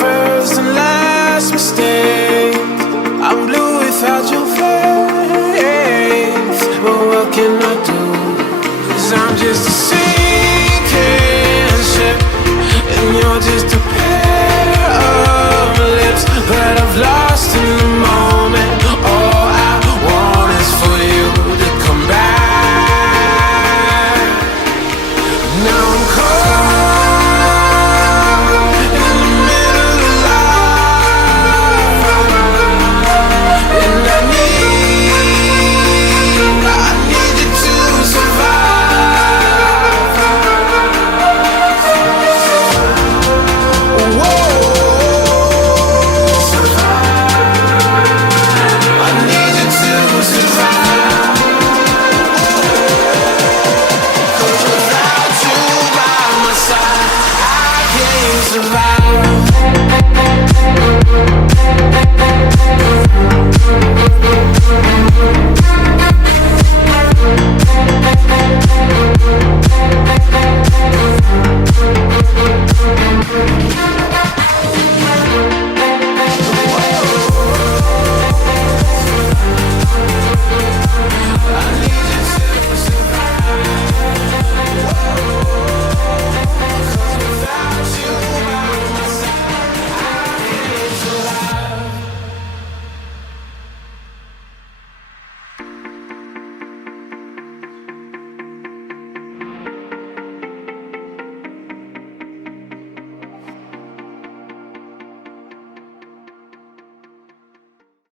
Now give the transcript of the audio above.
first and last mistake. I'm blue without your face. But what can I do? 'Cause I'm just a sinking ship, and you're just a